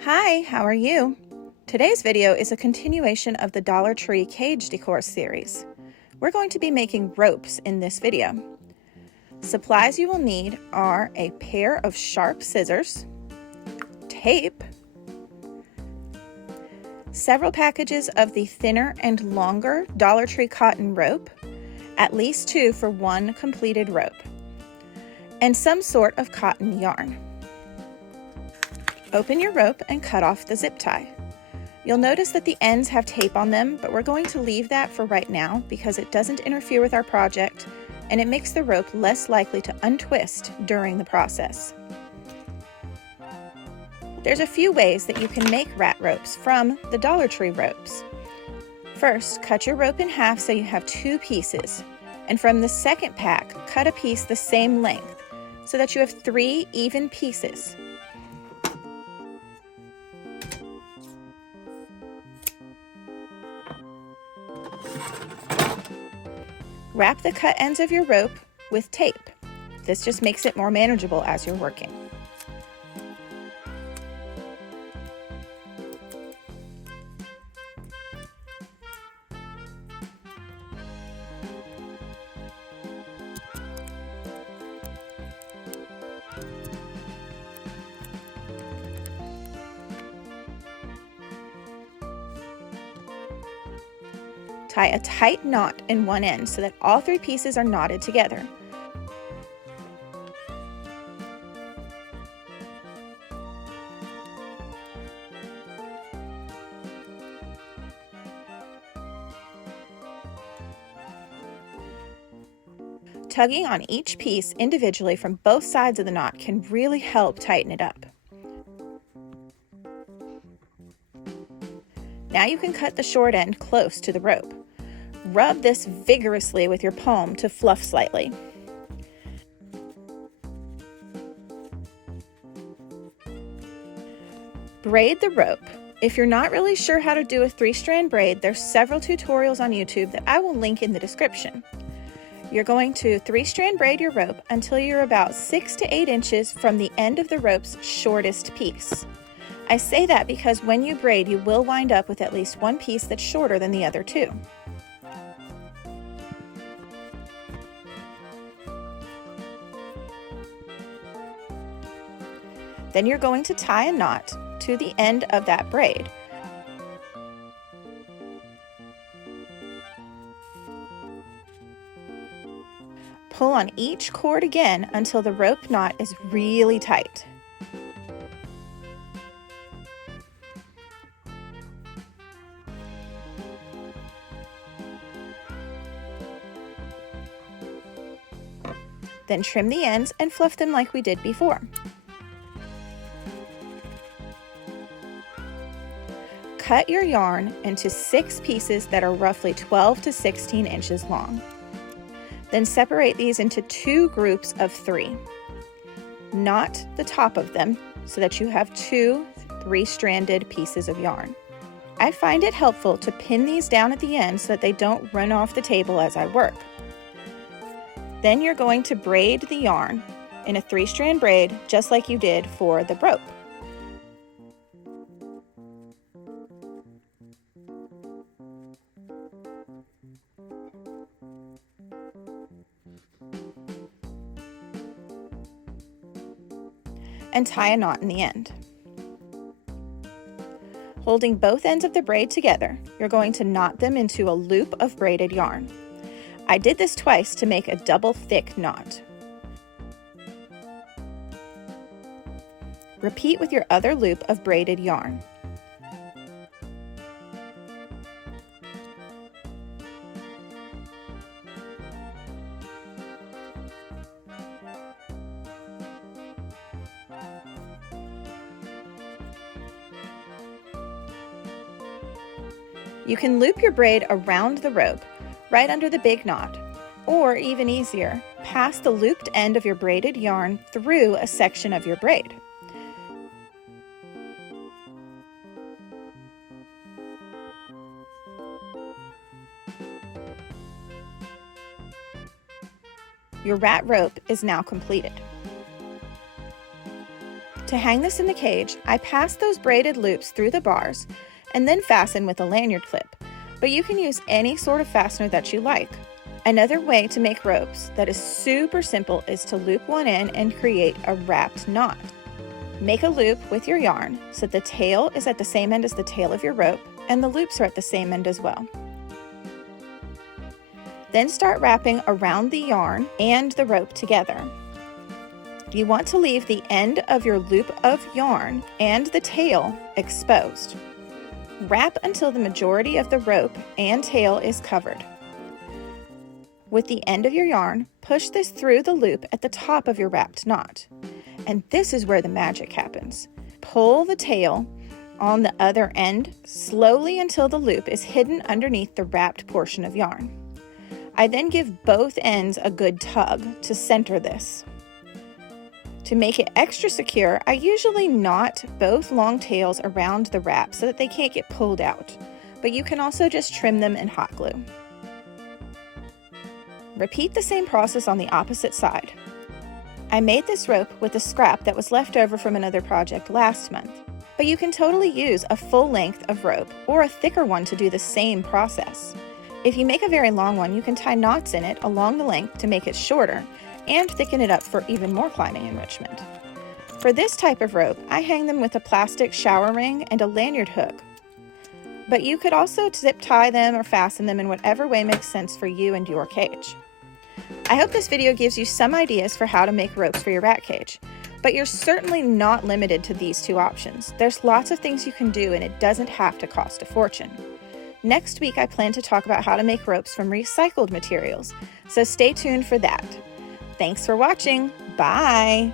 Hi, how are you? Today's video is a continuation of the Dollar Tree cage decor series. We're going to be making ropes in this video. Supplies you will need are a pair of sharp scissors, tape, several packages of the thinner and longer Dollar Tree cotton rope, at least 2 for one completed rope, and some sort of cotton yarn. Open your rope and cut off the zip tie. You'll notice that the ends have tape on them, but we're going to leave that for right now because it doesn't interfere with our project and it makes the rope less likely to untwist during the process. There's a few ways that you can make rat ropes from the Dollar Tree ropes. First, cut your rope in half so you have 2 pieces, and from the second pack, cut a piece the same length so that you have 3 even pieces. Wrap the cut ends of your rope with tape. This just makes it more manageable as you're working. Tie a tight knot in one end so that all 3 pieces are knotted together. Tugging on each piece individually from both sides of the knot can really help tighten it up. Now you can cut the short end close to the rope. Rub this vigorously with your palm to fluff slightly. Braid the rope. If you're not really sure how to do a 3-strand braid, there's several tutorials on YouTube that I will link in the description. You're going to 3-strand braid your rope until you're about 6 to 8 inches from the end of the rope's shortest piece. I say that because when you braid, you will wind up with at least one piece that's shorter than the other 2. Then you're going to tie a knot to the end of that braid. Pull on each cord again until the rope knot is really tight. Then trim the ends and fluff them like we did before. Cut your yarn into 6 pieces that are roughly 12 to 16 inches long. Then separate these into 2 groups of 3. Knot the top of them so that you have 2 3-stranded pieces of yarn. I find it helpful to pin these down at the end so that they don't run off the table as I work. Then you're going to braid the yarn in a 3-strand braid just like you did for the rope. And tie a knot in the end. Holding both ends of the braid together, you're going to knot them into a loop of braided yarn. I did this twice to make a double thick knot. Repeat with your other loop of braided yarn. You can loop your braid around the rope, right under the big knot, or even easier, pass the looped end of your braided yarn through a section of your braid. Your rat rope is now completed. To hang this in the cage, I pass those braided loops through the bars and then fasten with a lanyard clip, but you can use any sort of fastener that you like. Another way to make ropes that is super simple is to loop one end and create a wrapped knot. Make a loop with your yarn so that the tail is at the same end as the tail of your rope and the loops are at the same end as well. Then start wrapping around the yarn and the rope together. You want to leave the end of your loop of yarn and the tail exposed. Wrap until the majority of the rope and tail is covered. With the end of your yarn, push this through the loop at the top of your wrapped knot. And this is where the magic happens. Pull the tail on the other end slowly until the loop is hidden underneath the wrapped portion of yarn. I then give both ends a good tug to center this. To make it extra secure, I usually knot both long tails around the wrap so that they can't get pulled out, but you can also just trim them in hot glue. Repeat the same process on the opposite side. I made this rope with a scrap that was left over from another project last month, but you can totally use a full length of rope or a thicker one to do the same process. If you make a very long one, you can tie knots in it along the length to make it shorter and thicken it up for even more climbing enrichment. For this type of rope, I hang them with a plastic shower ring and a lanyard hook, but you could also zip tie them or fasten them in whatever way makes sense for you and your cage. I hope this video gives you some ideas for how to make ropes for your rat cage, but you're certainly not limited to these two options. There's lots of things you can do and it doesn't have to cost a fortune. Next week, I plan to talk about how to make ropes from recycled materials, so stay tuned for that. Thanks for watching. Bye!